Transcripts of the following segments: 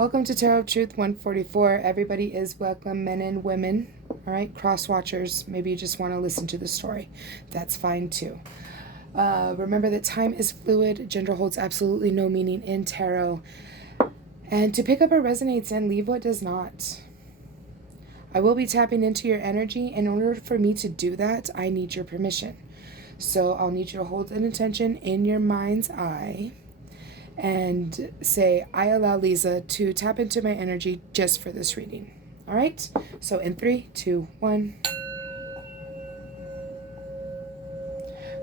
Welcome to Tarot of Truth 144. Everybody is welcome, men and women. All right, cross watchers. Maybe you just want to listen to the story. That's fine too. Remember that time is fluid. Gender holds absolutely no meaning in tarot. And to pick up what resonates and leave what does not. I will be tapping into your energy. In order for me to do that, I need your permission. So I'll need you to hold an intention in your mind's eye and say, I allow Lisa to tap into my energy just for this reading. All right? So in 3, 2, 1.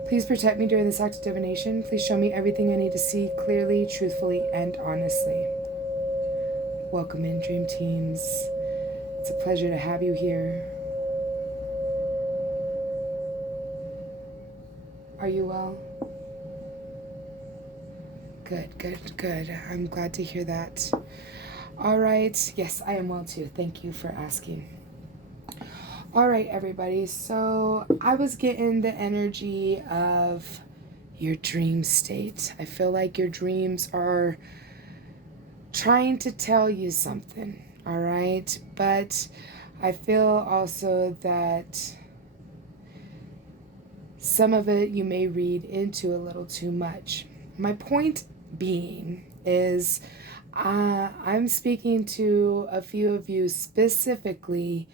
Please protect me during this act of divination. Please show me everything I need to see clearly, truthfully, and honestly. Welcome in, Dream Teams. It's a pleasure to have you here. Are you well? Good. I'm glad to hear that. All right. Yes, I am well too. Thank you for asking. All right, everybody. So I was getting the energy of your dream state. I feel like your dreams are trying to tell you something. All right. But I feel also that some of it you may read into a little too much. My point being is I'm speaking to a few of you specifically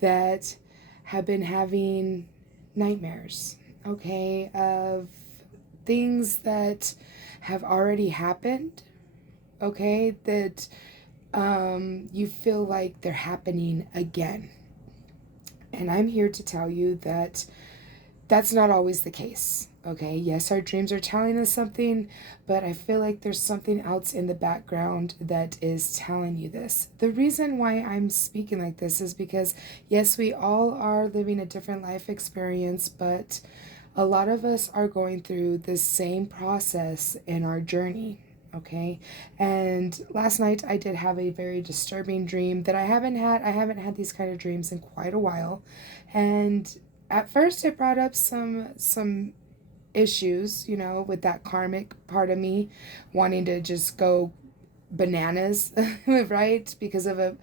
that have been having nightmares, okay, of things that have already happened, okay, that you feel like they're happening again. And I'm here to tell you that that's not always the case. Okay, yes, our dreams are telling us something, but I feel like there's something else in the background that is telling you this. The reason why I'm speaking like this is because, yes, we all are living a different life experience, but a lot of us are going through the same process in our journey. Okay, and last night I did have a very disturbing dream that I haven't had these kind of dreams in quite a while, and at first it brought up some issues, you know, with that karmic part of me wanting to just go bananas, right? Because of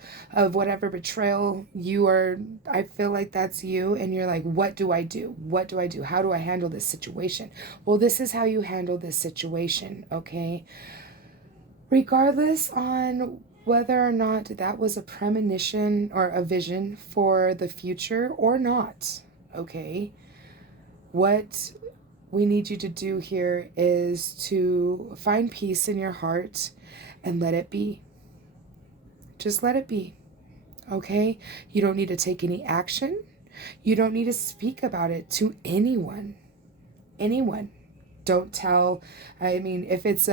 whatever betrayal you are. I feel like that's you, and you're like, what do I do? What do I do? How do I handle this situation? Well, this is how you handle this situation, okay? Regardless on whether or not that was a premonition or a vision for the future or not, okay? What we need you to do here is to find peace in your heart and let it be. Just let it be, okay? You don't need to take any action. You don't need to speak about it to anyone. Anyone. Don't tell, I mean, if it's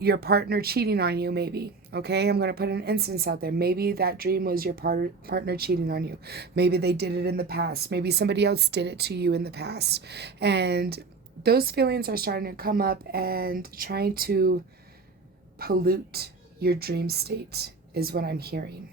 your partner cheating on you, maybe, okay? I'm going to put an instance out there. Maybe that dream was your partner cheating on you. Maybe they did it in the past. Maybe somebody else did it to you in the past. And those feelings are starting to come up and trying to pollute your dream state is what I'm hearing.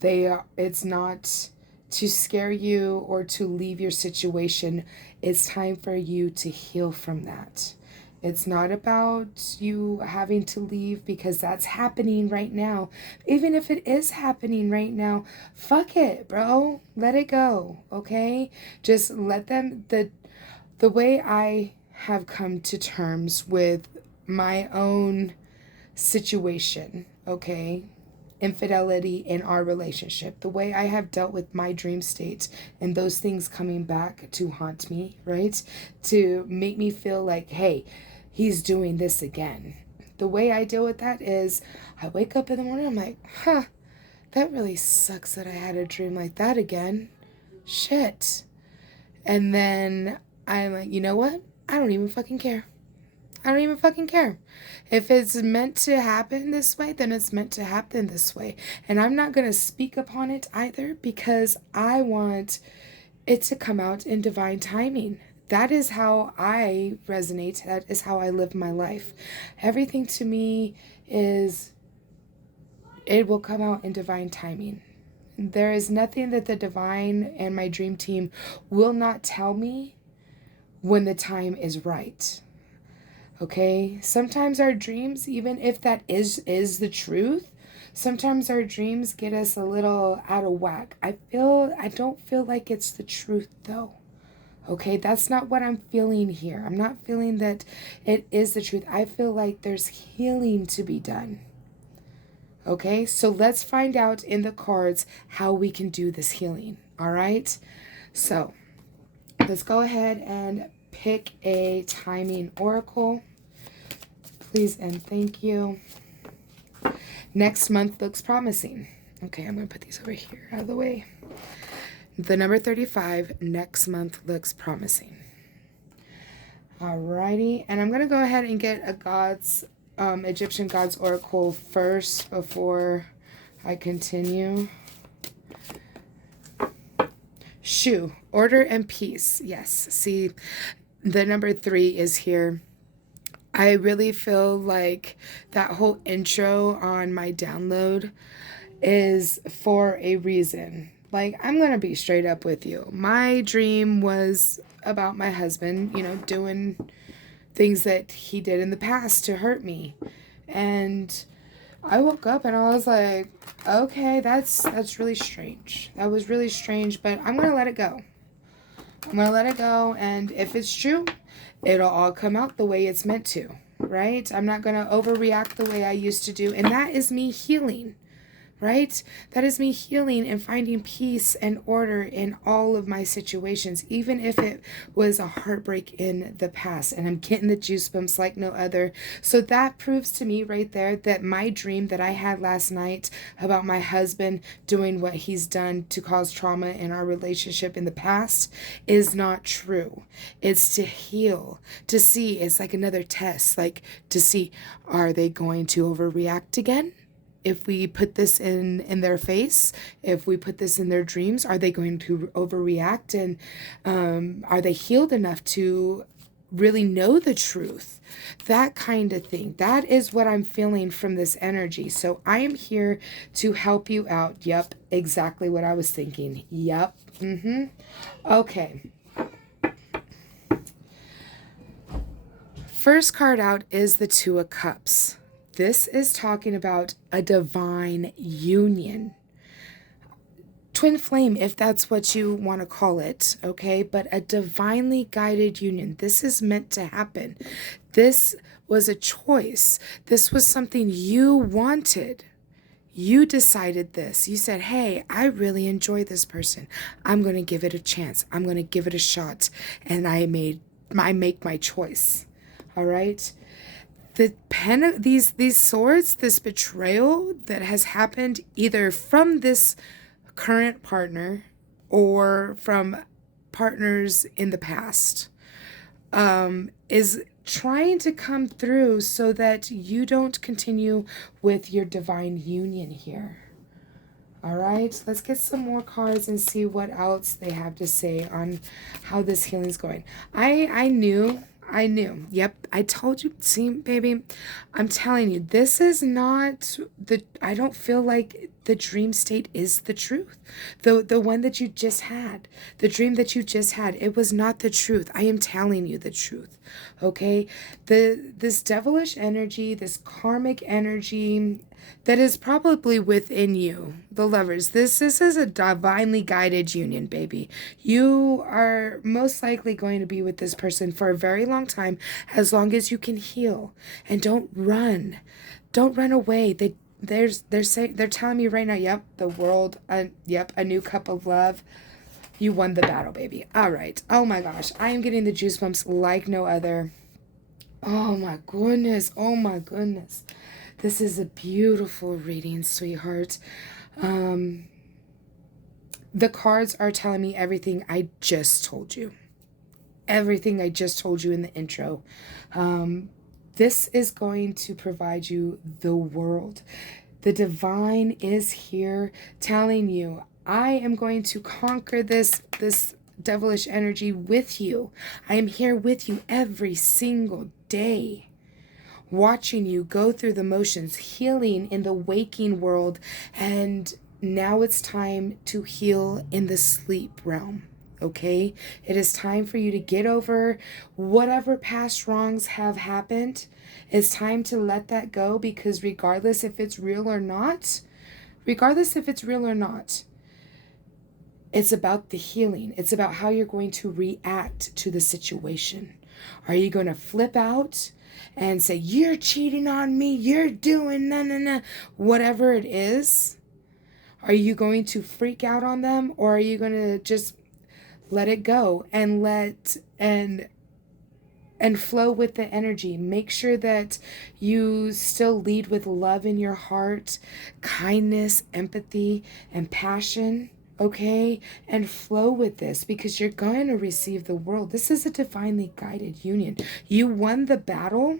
It's not to scare you or to leave your situation. It's time for you to heal from that. It's not about you having to leave because that's happening right now. Even if it is happening right now, fuck it, bro. Let it go, okay? Just let them, the way I have come to terms with my own situation, okay? Infidelity in our relationship, the way I have dealt with my dream state and those things coming back to haunt me, right? To make me feel like, hey, he's doing this again. The way I deal with that is I wake up in the morning, I'm like, that really sucks that I had a dream like that again. Shit. And then I'm like, you know what? I don't even fucking care. I don't even fucking care. If it's meant to happen this way, then it's meant to happen this way. And I'm not going to speak upon it either because I want it to come out in divine timing. That is how I resonate. That is how I live my life. Everything to me is, it will come out in divine timing. There is nothing that the divine and my dream team will not tell me when the time is right. Okay? Sometimes our dreams, even if that is the truth, sometimes our dreams get us a little out of whack. I don't feel like it's the truth though. Okay, that's not what I'm feeling here. I'm not feeling that it is the truth. I feel like there's healing to be done. Okay, so let's find out in the cards how we can do this healing. All right, so let's go ahead and pick a timing oracle. Please and thank you. Next month looks promising. Okay, I'm going to put these over here out of the way. The number 35, next month looks promising. Alrighty, and I'm going to go ahead and get a Egyptian Gods Oracle first before I continue. Shu, order and peace. Yes, see, the number 3 is here. I really feel like that whole intro on my download is for a reason. Like, I'm going to be straight up with you. My dream was about my husband, doing things that he did in the past to hurt me. And I woke up and I was like, okay, that's really strange. That was really strange, but I'm going to let it go. I'm going to let it go, and if it's true, it'll all come out the way it's meant to, right? I'm not going to overreact the way I used to do, and that is me healing. Right? That is me healing and finding peace and order in all of my situations, even if it was a heartbreak in the past. And I'm getting the goosebumps like no other. So that proves to me right there that my dream that I had last night about my husband doing what he's done to cause trauma in our relationship in the past is not true. It's to heal, to see. It's like another test, like to see, are they going to overreact again? If we put this in their face, if we put this in their dreams, are they going to overreact? And are they healed enough to really know the truth? That kind of thing. That is what I'm feeling from this energy. So I am here to help you out. Yep, exactly what I was thinking. Yep. Okay. First card out is the Two of Cups. This is talking about a divine union. Twin flame, if that's what you want to call it, okay? But a divinely guided union. This is meant to happen. This was a choice. This was something you wanted. You decided this. You said, hey, I really enjoy this person. I'm going to give it a chance. I'm going to give it a shot. And I make my choice. All right? These swords, this betrayal that has happened either from this current partner or from partners in the past, is trying to come through so that you don't continue with your divine union here. All right, let's get some more cards and see what else they have to say on how this healing is going. I knew. Yep, I told you. See, baby, I'm telling you, this is not I don't feel like the dream state is the truth. The one that you just had, the dream that you just had, it was not the truth. I am telling you the truth. Okay? This devilish energy, this karmic energy that is probably within you, the lovers. This is a divinely guided union, baby. You are most likely going to be with this person for a very long time, as long as you can heal. And don't run. Don't run away. They're telling me right now, yep, the world, yep, a new cup of love. You won the battle, baby. All right. Oh my gosh, I am getting the goosebumps like no other. Oh my goodness. Oh my goodness. This is a beautiful reading, sweetheart. The cards are telling me everything I just told you. Everything I just told you in the intro. This is going to provide you the world. The divine is here telling you, I am going to conquer this devilish energy with you. I am here with you every single day, watching you go through the motions, healing in the waking world, and now it's time to heal in the sleep realm. okay? It is time for you to get over whatever past wrongs have happened. It's time to let that go, because regardless if it's real or not, it's about the healing. It's about how you're going to react to the situation. Are you going to flip out and say, you're cheating on me, you're doing whatever it is? Are you going to freak out on them, or are you going to just let it go and flow with the energy? Make sure that you still lead with love in your heart, kindness, empathy, and passion, okay? And flow with this, because you're going to receive the world. This is a divinely guided union. You won the battle,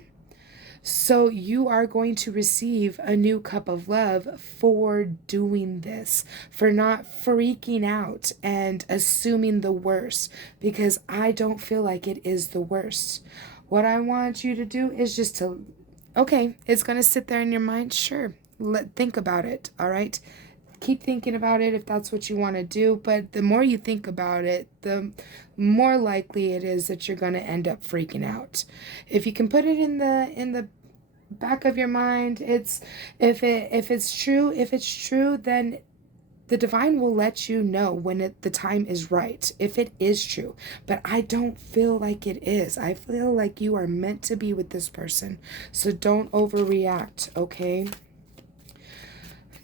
so you are going to receive a new cup of love for doing this, for not freaking out and assuming the worst, because I don't feel like it is the worst. What I want you to do is just to, okay, it's going to sit there in your mind. Sure. Think about it. All right. Keep thinking about it if that's what you want to do. But the more you think about it, the more likely it is that you're going to end up freaking out. If you can put it in the back of your mind, it's if it's true, then the divine will let you know when the time is right, if it is true. But I don't feel like it is. I feel like you are meant to be with this person. So don't overreact, okay?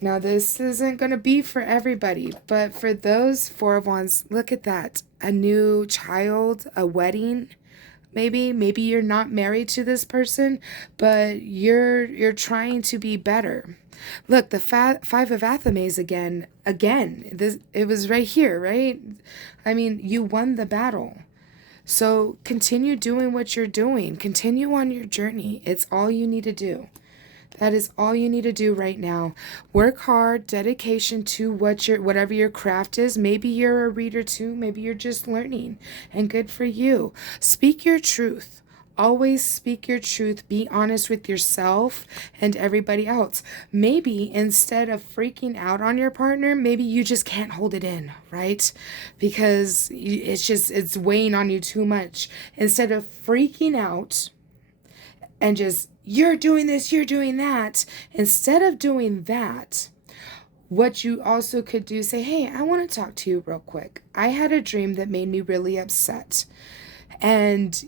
Now, this isn't going to be for everybody, but for those Four of Wands, look at that. A new child, a wedding. Maybe you're not married to this person, but you're trying to be better. Look, the Five of Athames again. It was right here, right? I mean, you won the battle. So continue doing what you're doing. Continue on your journey. It's all you need to do. That is all you need to do right now. Work hard, dedication to whatever your craft is. Maybe you're a reader too. Maybe you're just learning, and good for you. Speak your truth. Always speak your truth. Be honest with yourself and everybody else. Maybe instead of freaking out on your partner, maybe you just can't hold it in, right? Because it's weighing on you too much. Instead of freaking out and just, you're doing this, you're doing that. Instead of doing that, what you also could do, say, hey, I want to talk to you real quick. I had a dream that made me really upset. And,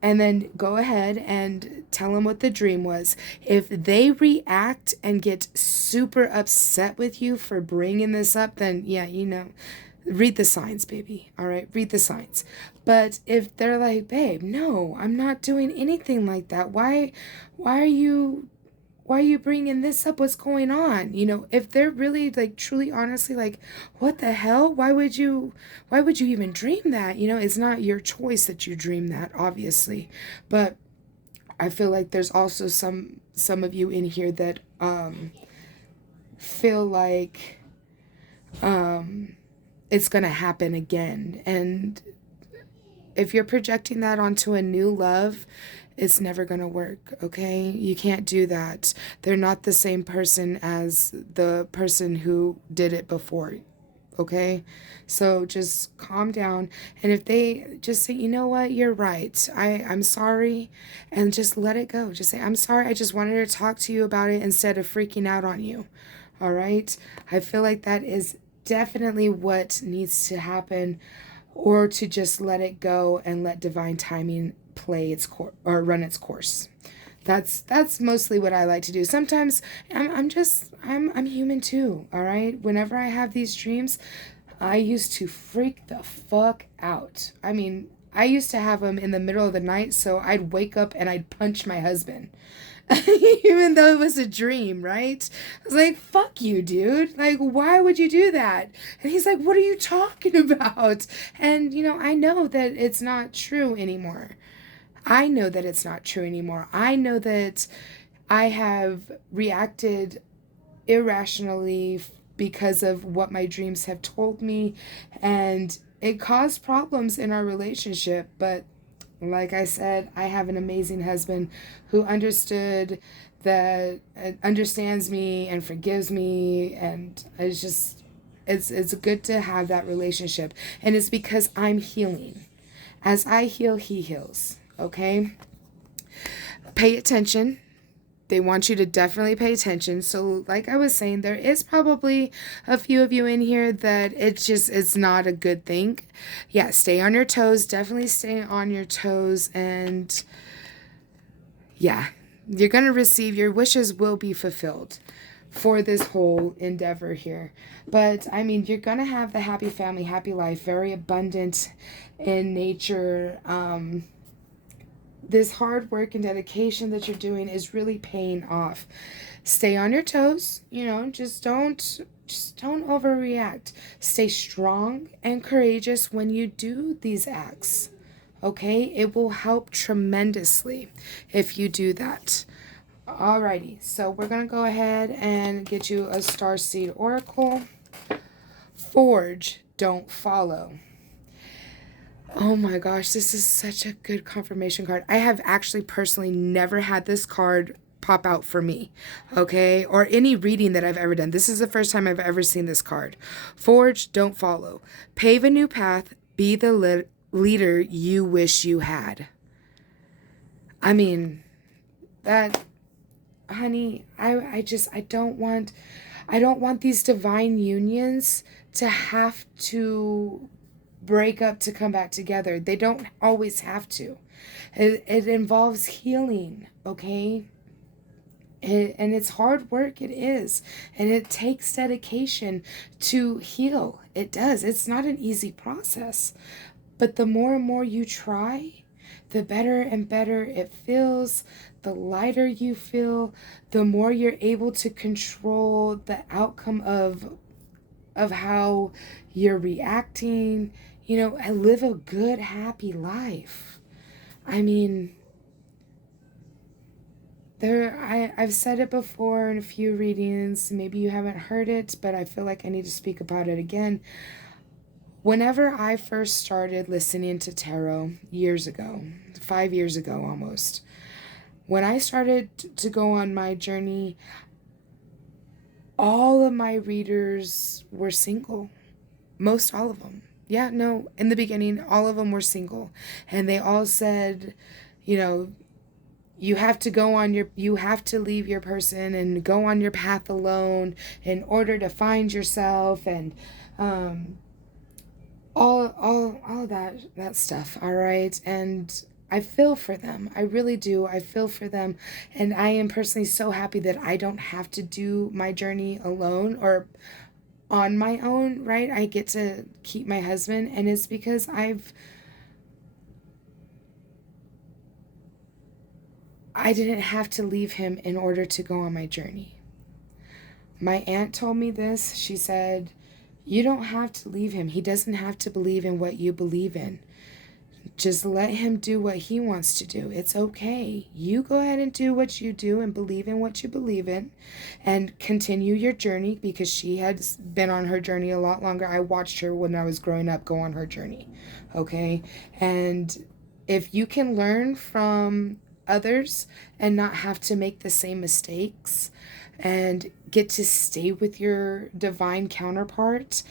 and then go ahead and tell them what the dream was. If they react and get super upset with you for bringing this up, then yeah, read the signs, baby. All right, read the signs. But if they're like, babe, no, I'm not doing anything like that. Why are you bringing this up? What's going on? If they're really like truly honestly like, what the hell? Why would you even dream that? It's not your choice that you dream that, obviously. But I feel like there's also some of you in here that feel like it's going to happen again. And if you're projecting that onto a new love, it's never going to work, okay? You can't do that. They're not the same person as the person who did it before, okay? So just calm down. And if they just say, you know what, you're right, I'm sorry, and just let it go. Just say, I'm sorry, I just wanted to talk to you about it instead of freaking out on you, all right? I feel like that is definitely what needs to happen, or to just let it go and let divine timing play its course or run its course. That's mostly what I like to do. Sometimes I'm human too, all right? Whenever I have these dreams, I used to freak the fuck out. I mean, I used to have them in the middle of the night, so I'd wake up and I'd punch my husband. Even though it was a dream, right? I was like, fuck you, dude. Like, why would you do that? And he's like, what are you talking about? And, I know that it's not true anymore. I know that it's not true anymore. I know that I have reacted irrationally because of what my dreams have told me, and it caused problems in our relationship. But like I said, I have an amazing husband who understands me and forgives me, and it's just, It's good to have that relationship. And it's because I'm healing. As I heal, he heals. Okay? Pay attention. They want you to definitely pay attention. So like I was saying, there is probably a few of you in here that it's not a good thing. Yeah, stay on your toes. Definitely stay on your toes. And yeah, you're going to receive, your wishes will be fulfilled for this whole endeavor here. But I mean, you're going to have the happy family, happy life, very abundant in nature. This hard work and dedication that you're doing is really paying off. Stay on your toes, just don't overreact. Stay strong and courageous when you do these acts. Okay? It will help tremendously if you do that. Alrighty, so we're going to go ahead and get you a Starseed Oracle. Forge, don't follow. Oh my gosh, this is such a good confirmation card. I have actually personally never had this card pop out for me, okay? Or any reading that I've ever done. This is the first time I've ever seen this card. Forge, don't follow. Pave a new path. Be the leader you wish you had. I mean, that, honey, I don't want these divine unions to have to break up to come back together. They don't always have to. It involves healing, okay? And it's hard work, it is. And it takes dedication to heal. It does. It's not an easy process. But the more and more you try, the better and better it feels. The lighter you feel, the more you're able to control the outcome of how you're reacting, and live a good, happy life. I mean, I've said it before in a few readings. Maybe you haven't heard it, but I feel like I need to speak about it again. Whenever I first started listening to tarot years ago, 5 years ago almost, when I started to go on my journey, all of my readers were single. Most all of them. Yeah, no, in the beginning, all of them were single. And they all said, you have to leave your person and go on your path alone in order to find yourself, and all that stuff, all right? And I feel for them. I really do. I feel for them. And I am personally so happy that I don't have to do my journey alone or on my own, right? I get to keep my husband, and it's because I didn't have to leave him in order to go on my journey. My aunt told me this. She said, you don't have to leave him. He doesn't have to believe in what you believe in. Just let him do what he wants to do. It's okay. You go ahead and do what you do and believe in what you believe in and continue your journey, because she had been on her journey a lot longer. I watched her when I was growing up go on her journey. Okay? And if you can learn from others and not have to make the same mistakes and get to stay with your divine counterpart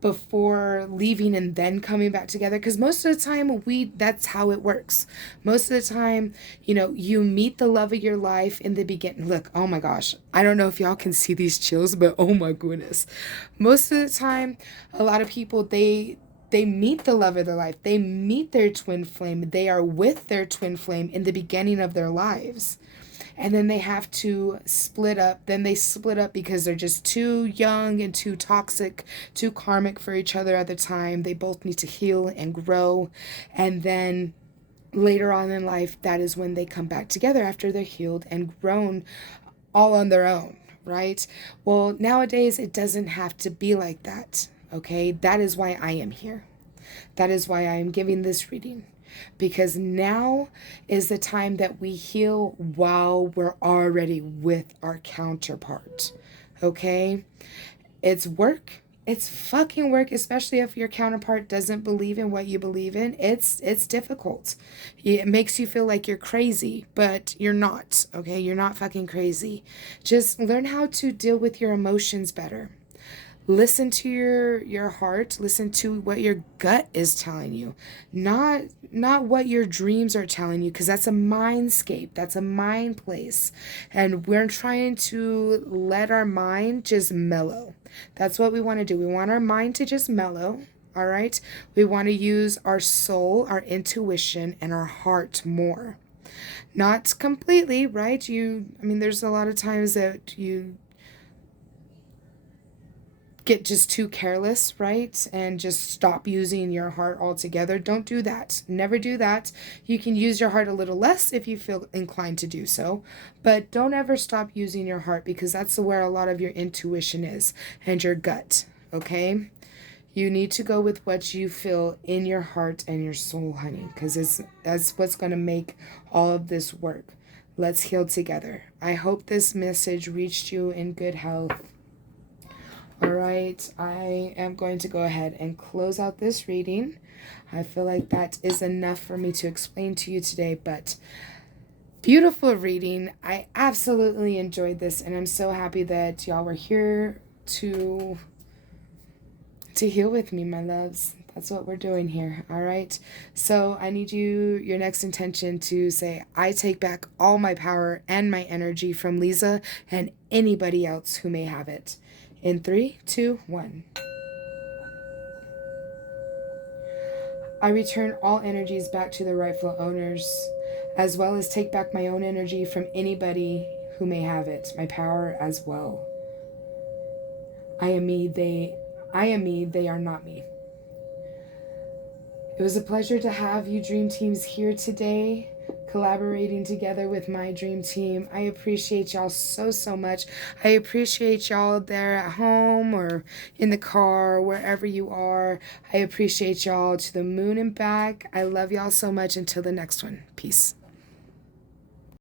before leaving and then coming back together, because most of the time that's how it works. Most of the time, you meet the love of your life in the beginning. Look, oh my gosh, I don't know if y'all can see these chills, but oh my goodness, most of the time, a lot of people, they meet the love of their life, they meet their twin flame, they are with their twin flame in the beginning of their lives. And then they have to split up. Then they split up because they're just too young and too toxic, too karmic for each other at the time. They both need to heal and grow. And then later on in life, that is when they come back together after they're healed and grown all on their own, right? Well, nowadays, it doesn't have to be like that, okay? That is why I am here. That is why I am giving this reading. Because now is the time that we heal while we're already with our counterpart. Okay? It's work. It's fucking work, especially if your counterpart doesn't believe in what you believe in. It's difficult. It makes you feel like you're crazy, but you're not. Okay? You're not fucking crazy. Just learn how to deal with your emotions better. Listen to your heart, listen to what your gut is telling you, not what your dreams are telling you, because that's a mindscape, that's a mind place, and we're trying to let our mind just mellow. That's what we want to do. We want our mind to just mellow. All right, we want to use our soul, our intuition, and our heart more. Not completely, right? I mean, there's a lot of times that you get just too careless, right? And just stop using your heart altogether. Don't do that. Never do that. You can use your heart a little less if you feel inclined to do so, but don't ever stop using your heart, because that's where a lot of your intuition is and your gut, okay? You need to go with what you feel in your heart and your soul, honey, because that's what's going to make all of this work. Let's heal together. I hope this message reached you in good health. All right, I am going to go ahead and close out this reading. I feel like that is enough for me to explain to you today, but beautiful reading. I absolutely enjoyed this, and I'm so happy that y'all were here to heal with me, my loves. That's what we're doing here, all right? So I need your next intention to say, I take back all my power and my energy from Lisa and anybody else who may have it. In 3, 2, 1. I return all energies back to the rightful owners, as well as take back my own energy from anybody who may have it, my power as well. I am me, they are not me. It was a pleasure to have you dream teams here today, collaborating together with my dream team. I appreciate y'all so much. I appreciate y'all there at home or in the car, wherever you are. I appreciate y'all to the moon and back. I love y'all so much. Until the next one. Peace.